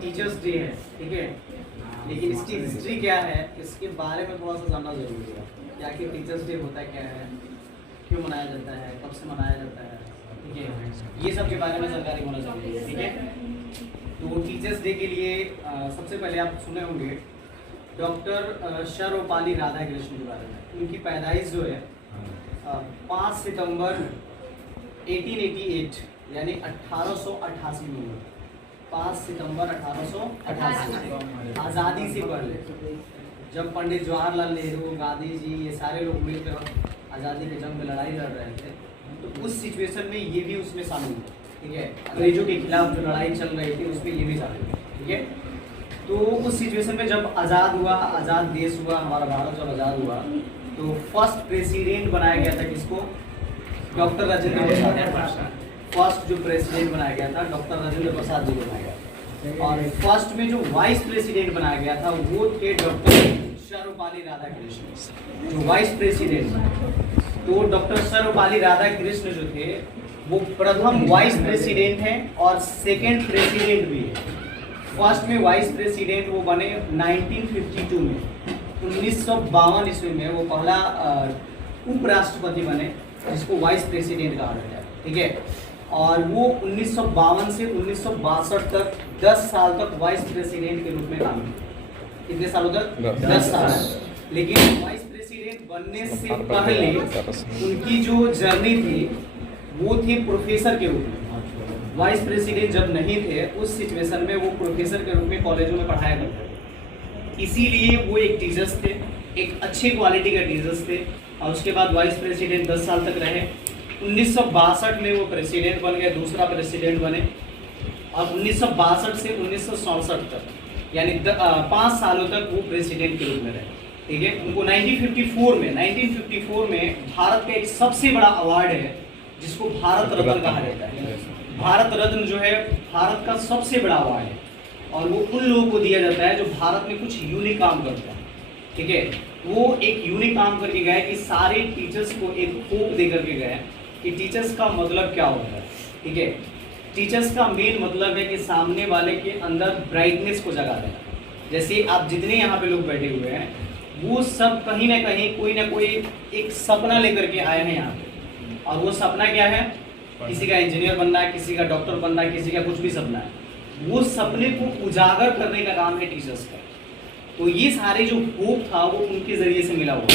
Teachers day है, ठीक है, लेकिन इसकी हिस्ट्री क्या है इसके बारे में थोड़ा सा जानना जरूरी है। क्या कि टीचर्स डे होता क्या है, क्यों मनाया जाता है, कब से मनाया जाता है, ठीक है, ये सब के बारे में जानकारी होना जरूरी है। ठीक है, तो टीचर्स डे के लिए सबसे पहले आप सुने होंगे डॉक्टर सर्वपल्ली राधाकृष्णन के बारे में। उनकी पैदाइश जो है 5 सितंबर 1888 यानी 1888 में हुई। 5 सितंबर 1888, आज़ादी से पहले जब पंडित जवाहरलाल नेहरू, गांधी जी, ये सारे लोग मिलकर आज़ादी के जंग में लड़ाई लड़ रहे थे, तो उस सिचुएशन में ये भी उसमें शामिल हुआ। ठीक है, अंग्रेजों के खिलाफ जो लड़ाई चल रही थी उसमें ये भी शामिल हुआ। ठीक है, तो उस सिचुएशन में जब आज़ाद हुआ, आज़ाद देश हुआ, हमारा भारत जब आज़ाद हुआ, तो फर्स्ट प्रेसिडेंट बनाया गया था किसको? डॉक्टर राजेंद्र प्रसाद। फर्स्ट जो प्रेसिडेंट बनाया गया था डॉक्टर राजेंद्र प्रसाद जी को बनाया गया। और फर्स्ट में जो वाइस प्रेसिडेंट बनाया गया था वो थे डॉक्टर सर्वपल्ली राधाकृष्णन, जो वाइस प्रेसिडेंट। तो डॉक्टर सर्वपल्ली राधाकृष्णन जो थे वो प्रथम वाइस प्रेसिडेंट हैं और सेकेंड प्रेसिडेंट भी है। फर्स्ट में वाइस प्रेसिडेंट वो बने 1952 में, 1952 ईस्वी में वो पहला उपराष्ट्रपति बने जिसको वाइस प्रेसिडेंट कहा जाता है। ठीक है, और वो 1952 से 1962 तक 10 साल तक वाइस प्रेसिडेंट के रूप में काम किया। कितने सालों तक? 10 साल। लेकिन वाइस प्रेसिडेंट बनने से पहले उनकी जो जर्नी थी वो थी प्रोफेसर के रूप में। वाइस प्रेसिडेंट जब नहीं थे उस सिचुएशन में वो प्रोफेसर के रूप में कॉलेजों में पढ़ाया करते थे, इसीलिए वो एक टीचर्स थे, एक अच्छी क्वालिटी का टीचर्स थे। और उसके बाद वाइस प्रेसिडेंट 10 साल तक रहे। 1962 में वो प्रेसिडेंट बन गए, दूसरा प्रेसिडेंट बने। और 1962 से 1967 तक यानी 5 सालों तक वो प्रेसिडेंट के रूप में रहे। ठीक है, उनको 1954 में भारत का एक सबसे बड़ा अवार्ड है जिसको भारत रत्न कहा जाता है। भारत रत्न जो है भारत का सबसे बड़ा अवार्ड है और वो उन लोगों को दिया जाता है जो भारत में कुछ यूनिक काम करते हैं। ठीक है, वो एक यूनिक काम करके गए कि सारे टीचर्स को एक होप दे करके गए कि टीचर्स का मतलब क्या होता है। ठीक है, टीचर्स का मेन मतलब है कि सामने वाले के अंदर ब्राइटनेस को जगा देना। जैसे आप जितने यहाँ पे लोग बैठे हुए हैं वो सब कहीं ना कहीं कोई ना कोई एक सपना लेकर के आए हैं यहाँ पे, और वो सपना क्या है? किसी का इंजीनियर बनना है, किसी का डॉक्टर बनना है, किसी का कुछ भी सपना है। वो सपने को उजागर करने का काम है टीचर्स का। तो ये सारे जो होप था वो उनके जरिए से मिला हुआ।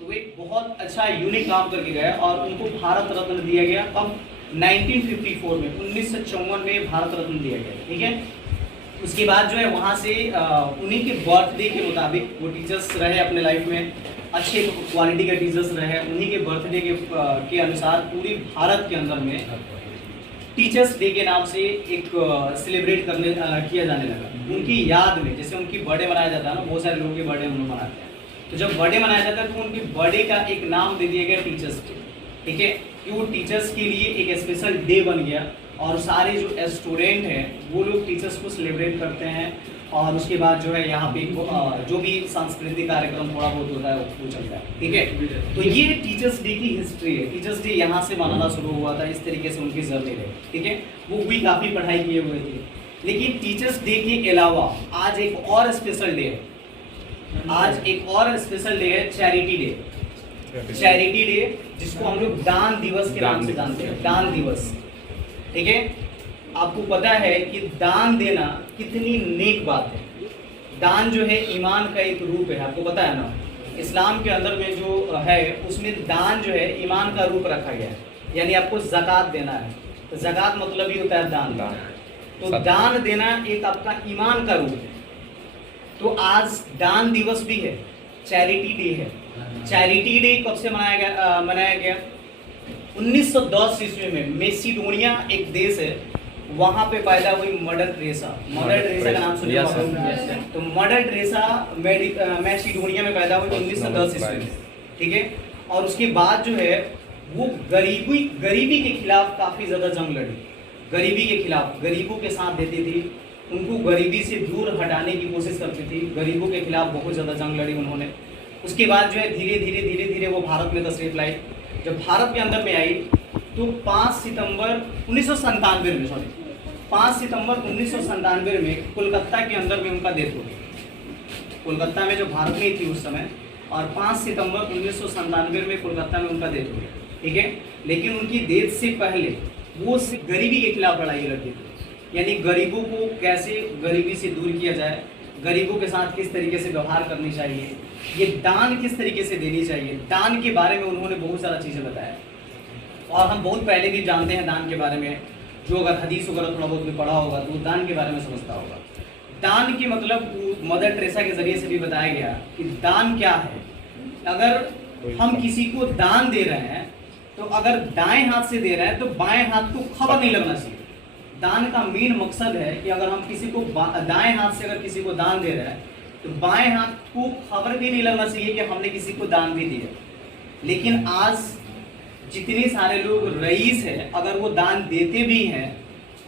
तो एक बहुत अच्छा यूनिक काम करके गए और उनको भारत रत्न दिया गया। कब? 1954 में, 1954 में भारत रत्न दिया गया। ठीक है, उसके बाद जो है वहाँ से उन्हीं के बर्थडे के मुताबिक वो टीचर्स रहे अपने लाइफ में, अच्छे क्वालिटी के टीचर्स रहे। उन्हीं के बर्थडे के अनुसार पूरे भारत के अंदर में टीचर्स डे के नाम से एक सेलिब्रेट किया जाने लगा उनकी याद में। जैसे उनकी बर्थडे मनाया जाता है ना, बहुत सारे लोगों के बर्थडे हम लोग मनाते हैं, तो जब बर्थडे मनाया जाता है तो उनकी बर्थडे का एक नाम दे दिया गया टीचर्स डे। ठीक है, कि वो टीचर्स के लिए एक स्पेशल डे बन गया और सारे जो स्टूडेंट हैं वो लोग टीचर्स को सेलिब्रेट करते हैं। और उसके बाद जो है यहाँ पे जो भी सांस्कृतिक कार्यक्रम थोड़ा बहुत होता है वो चलता है। ठीक है, तो ये टीचर्स डे की हिस्ट्री है। टीचर्स डे यहाँ से मनाना शुरू हुआ था, इस तरीके से उनकी जर्नी रही। ठीक है, वो भी काफ़ी पढ़ाई किए हुए थे। लेकिन टीचर्स डे के अलावा आज एक और स्पेशल डे है। आज एक और स्पेशल डे है चैरिटी डे। चैरिटी डे जिसको हम लोग दान दिवस के नाम से जानते हैं, दान दिवस। ठीक है, आपको पता है कि दान देना कितनी नेक बात है। दान जो है ईमान का एक रूप है, आपको पता है ना। इस्लाम के अंदर में जो है उसमें दान जो है ईमान का रूप रखा गया है। यानी आपको ज़कात देना है, तो ज़कात मतलब ही होता है दान। तो दान देना एक आपका ईमान का रूप है। तो आज दान दिवस भी है, चैरिटी डे है। चैरिटी डे कब से मनाया गया? 1910 ईस्वी में मेसिडोनिया एक देश है, वहाँ पे पैदा हुई मदर टेरेसा। मदर टेरेसा का नाम सुने होंगे। तो मदर टेरेसा मैसिडोनिया में पैदा हुई 1910 ईस्वी में। ठीक है, और उसके बाद जो है वो गरीबी के खिलाफ काफ़ी ज़्यादा जंग लड़ी। गरीबी के खिलाफ, गरीबों के साथ देती थी, उनको गरीबी से दूर हटाने की कोशिश करती थी। गरीबों के खिलाफ बहुत ज़्यादा जंग लड़ी उन्होंने। उसके बाद जो है धीरे धीरे वो भारत में तशरीफ लाई। जब भारत के अंदर में आई तो 5 सितंबर 1997 में 5 सितंबर 1997 में कोलकाता के अंदर में उनका डेथ हो गया। कोलकाता में जो भारत में थी उस समय, और 5 सितंबर 1997 में कोलकाता में उनका डेथ हो गया, ठीक है। लेकिन उनकी डेथ से पहले वो सिर्फ गरीबी के खिलाफ लड़ाई लड़ते थे, यानी गरीबों को कैसे गरीबी से दूर किया जाए, गरीबों के साथ किस तरीके से व्यवहार करनी चाहिए, ये दान किस तरीके से देनी चाहिए, दान के बारे में उन्होंने बहुत सारा चीज़ें बताया। और हम बहुत पहले भी जानते हैं दान के बारे में, जो अगर हदीस वगैरह थोड़ा बहुत भी पढ़ा होगा तो दान के बारे में समझता होगा। दान की मतलब मदर टेरेसा के जरिए से भी बताया गया कि दान क्या है। अगर हम किसी को दान दे रहे हैं तो अगर दाएं हाथ से दे रहे हैं तो बाएं हाथ को खबर नहीं लगना चाहिए। दान का मेन मकसद है कि अगर हम किसी को दाएं हाथ से अगर किसी को दान दे रहे हैं तो बाएं हाथ को खबर भी नहीं लगना चाहिए कि हमने किसी को दान भी दिया। लेकिन आज जितने सारे लोग रईस है, अगर वो दान देते भी हैं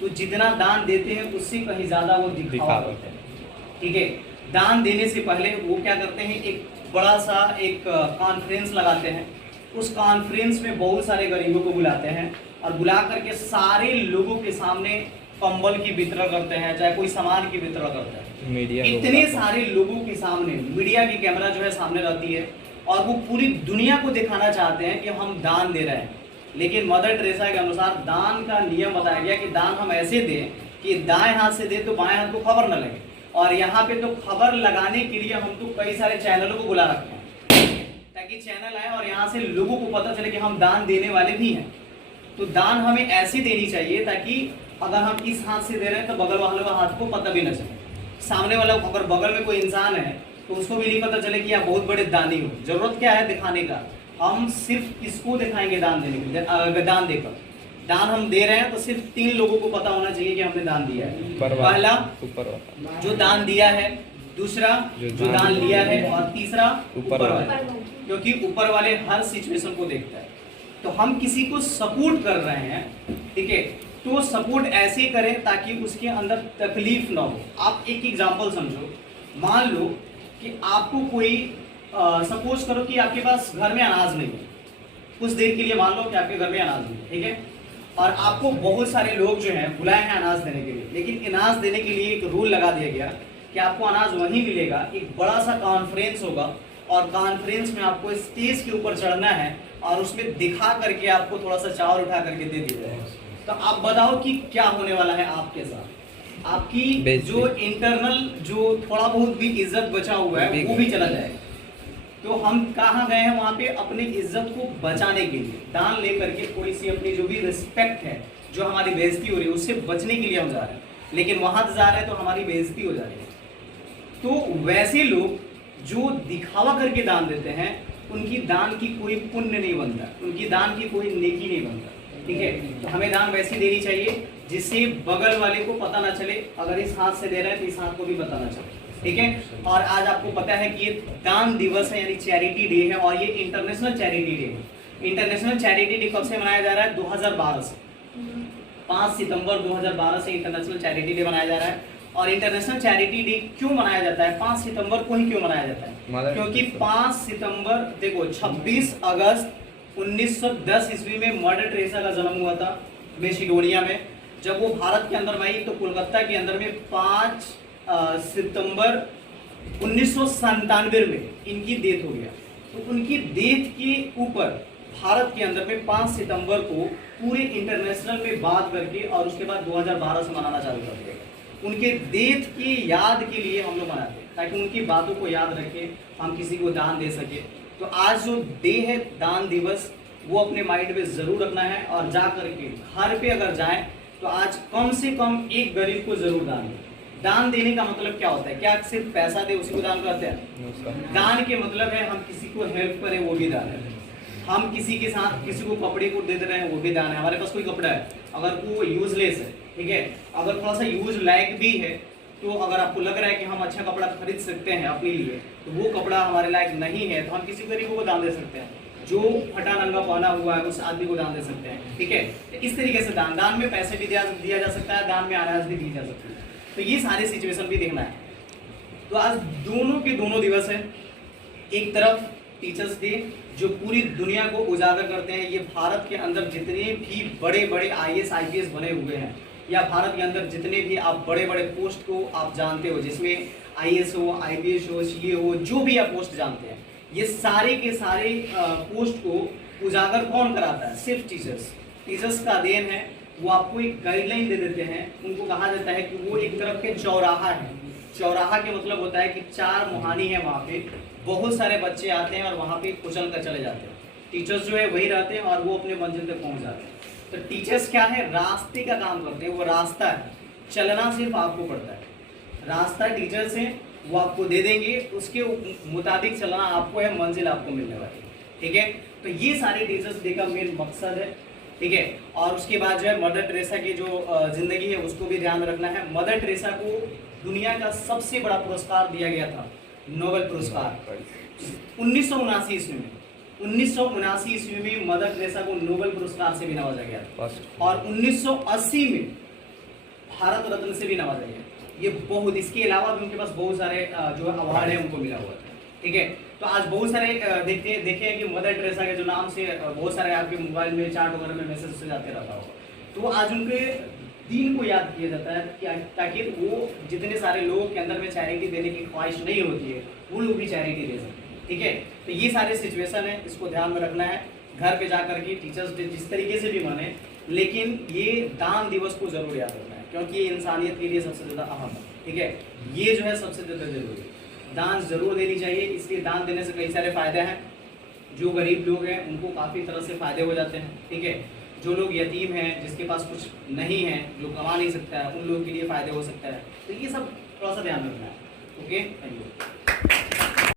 तो जितना दान देते हैं उससे कहीं ज़्यादा वो दिखावा करते हैं, ठीक है। दान देने से पहले वो क्या करते हैं, एक बड़ा सा एक कॉन्फ्रेंस लगाते हैं। उस कॉन्फ्रेंस में बहुत सारे गरीबों को बुलाते हैं और बुला करके सारे लोगों के सामने कंबल की वितरण करते हैं, चाहे कोई सामान की वितरण करते हैं। मीडिया इतने सारे लोगों के सामने मीडिया की कैमरा जो है सामने रहती है और वो पूरी दुनिया को दिखाना चाहते हैं कि हम दान दे रहे हैं। लेकिन मदर टेरेसा के अनुसार दान का नियम बताया गया कि दान हम ऐसे दें कि दाएं हाथ से दें तो बाएं हाथ को खबर न लगे। और यहाँ पे तो खबर लगाने के लिए हम तो कई सारे चैनलों को बुला रखे हैं ताकि चैनल आए और यहाँ से लोगों को पता चले कि हम दान देने वाले भी हैं। तो दान हमें ऐसे देनी चाहिए ताकि अगर हम इस हाथ से दे रहे हैं तो बगल वाले हाथ को पता भी न चले। सामने वाला अगर बगल में कोई इंसान है तो उसको भी नहीं पता चले कि आप बहुत बड़े दानी हो। जरूरत क्या है दिखाने का, हम सिर्फ इसको दिखाएंगे दान देने के लिए। दान देकर दान हम दे रहे हैं तो सिर्फ 3 लोगों को पता होना चाहिए कि हमने दान दिया है। पहला जो दान दिया है, दूसरा जो दान लिया है, और तीसरा ऊपर वाला, क्योंकि ऊपर वाले हर सिचुएशन को देखता है। तो हम किसी को सपोर्ट कर रहे हैं, ठीक है, तो सपोर्ट ऐसे करें ताकि उसके अंदर तकलीफ ना हो। आप एक एग्जांपल समझो, मान लो कि आपको कोई सपोज करो कि आपके पास घर में अनाज नहीं है, कुछ देर के लिए मान लो कि आपके घर में अनाज नहीं है, ठीक है, और आपको बहुत सारे लोग जो हैं बुलाए हैं अनाज देने के लिए। लेकिन अनाज देने के लिए एक रूल लगा दिया गया कि आपको अनाज वहीं मिलेगा। एक बड़ा सा कॉन्फ्रेंस होगा और कॉन्फ्रेंस में आपको स्टेज के ऊपर चढ़ना है और उसमें दिखा करके आपको थोड़ा सा चावल उठा करके दे दिया जाएगा। तो आप बताओ कि क्या होने वाला है आपके साथ। आपकी जो इंटरनल जो थोड़ा बहुत भी इज्जत बचा हुआ है वो भी चला जाएगा। तो हम कहाँ गए हैं, वहाँ पे अपनी इज्जत को बचाने के लिए दान लेकर के थोड़ी सी अपनी जो भी रिस्पेक्ट है, जो हमारी बेइज्जती हो रही है, उससे बचने के लिए हम जा रहे हैं। लेकिन वहाँ जा रहे हैं तो हमारी बेइज्जती हो जा रही है। तो वैसे लोग जो दिखावा करके दान देते हैं उनकी दान की कोई पुण्य नहीं बनता, उनकी दान की कोई नेकी नहीं बनता, ठीक है। तो हमें दान वैसी देनी चाहिए जिससे बगल वाले को पता ना चले, अगर इस हाथ से दे रहे हैं तो इस हाथ को भी पता ना चले, ठीक है। और आज आपको पता है कि ये दान दिवस है, यानी चैरिटी डे है, और ये इंटरनेशनल चैरिटी डे है। इंटरनेशनल चैरिटी डे कब से मनाया जा रहा है? 2012 से। 5 सितंबर 2012 से इंटरनेशनल चैरिटी डे मनाया जा रहा है। और इंटरनेशनल चैरिटी डे क्यों मनाया जाता है? 5 सितंबर को ही क्यों मनाया जाता है? क्योंकि 5 सितंबर देखो 26 अगस्त 1910 ईस्वी में मदर टेरेसा का जन्म हुआ था मैसिडोनिया में। जब वो भारत के अंदर में आई तो कोलकाता के अंदर में 5 सितंबर 1997 में इनकी डेथ हो गया। तो उनकी डेथ के ऊपर भारत के अंदर में 5 सितंबर को पूरे इंटरनेशनल में बात करके और उसके बाद 2012 से मनाना चालू कर दिया। उनके डेथ की याद के लिए हम लोग मनाते हैं ताकि उनकी बातों को याद रखें, हम किसी को दान दे सके। तो आज जो डे है दान दिवस, वो अपने माइंड में ज़रूर रखना है। और जा करके घर पे अगर जाएं तो आज कम से कम एक गरीब को ज़रूर दान दें। दान देने का मतलब क्या होता है? क्या सिर्फ पैसा दे उसी को दान करते हैं? दान के मतलब है हम किसी को हेल्प करें, वो भी दान है। हम किसी के साथ किसी को कपड़े को दे रहे हैं, वो भी दान है। हमारे पास कोई कपड़ा है, अगर वो यूजलेस है, ठीक है, अगर थोड़ा सा यूज लायक भी है, तो अगर आपको लग रहा है कि हम अच्छा कपड़ा खरीद सकते हैं अपने लिए, तो वो कपड़ा हमारे लायक नहीं है, तो हम किसी गरीब को दान दे सकते हैं। जो फटा नंगा पहना हुआ है उस आदमी को दान दे सकते हैं, ठीक है। तो इस तरीके से दान में पैसे भी दिया जा सकता है, दान में अनाज भी दी जा सकती है। तो ये सारे सिचुएशन भी देखना है। तो आज दोनों के दोनों दिवस है। एक तरफ टीचर्स डे जो पूरी दुनिया को उजागर करते हैं, ये भारत के अंदर जितने भी बड़े बड़े IAS IPS बने हुए हैं या भारत के अंदर जितने भी आप बड़े बड़े पोस्ट को आप जानते हो, जिसमें IAS हो, IPS हो, CA हो, जो भी आप पोस्ट जानते हैं, ये सारे के सारे पोस्ट को उजागर कौन कराता है? सिर्फ टीचर्स। टीचर्स का देन है, वो आपको एक गाइडलाइन दे देते हैं। उनको कहा जाता है कि वो एक तरफ के चौराहा है। चौराहा के मतलब होता है कि 4 मुहानी है, वहाँ पे बहुत सारे बच्चे आते हैं और वहाँ पे कुचल कर चले जाते हैं। टीचर्स जो है वही रहते हैं और वो अपने मंजिल तक पहुँच जाते हैं। तो टीचर्स क्या है? रास्ते का काम करते हैं। वो रास्ता है, चलना सिर्फ आपको पड़ता है। रास्ता टीचर्स हैं, वो आपको दे देंगे, उसके मुताबिक चलना आपको है, मंजिल आपको मिलने वाली है। ठीक है, तो ये सारे टीचर्स डे का मेन मकसद है। ठीक है, और उसके बाद जो है मदर टेरेसा की जो जिंदगी है उसको भी ध्यान रखना है। मदर टेरेसा को दुनिया का सबसे बड़ा पुरस्कार दिया गया था, नोबेल पुरस्कार, 1979 ईस्वी में। 1979 ईस्वी में मदर टेरेसा को नोबेल पुरस्कार से भी नवाजा गया और 1980 में भारत रत्न से भी नवाजा गया। ये बहुत, इसके अलावा भी उनके पास बहुत सारे जो अवार्ड है उनको मिला हुआ था। ठीक है, तो आज बहुत सारे देखे हैं कि मदर टेरेसा के जो नाम से बहुत सारे आपके मोबाइल में चार्ट वगैरह में मैसेज से जाते रहता होगा। तो आज उनके दिन को याद किया जाता है ताकि वो जितने सारे लोगों के अंदर में चैरिटी देने की ख्वाहिश नहीं होती है, वो लोग भी चैरिटी दे सकते हैं। ठीक है, तो ये सारे सिचुएशन है, इसको ध्यान में रखना है। घर पे जाकर के टीचर्स डे जिस तरीके से भी माने, लेकिन ये दान दिवस को जरूर याद रखना है, क्योंकि ये इंसानियत के लिए सबसे ज़्यादा अहम है। ठीक है, ये जो है सबसे ज़्यादा जरूरी है, दान जरूर देनी चाहिए। इसलिए दान देने से कई सारे फायदे हैं। जो गरीब लोग हैं उनको काफ़ी तरह से फ़ायदे हो जाते हैं। ठीक है, जो लोग यतीम हैं, जिसके पास कुछ नहीं है, जो कमा नहीं सकता है, उन लोगों के लिए फ़ायदे हो सकता है। तो ये सब थोड़ा सा ध्यान रखना है। Okay, thank you.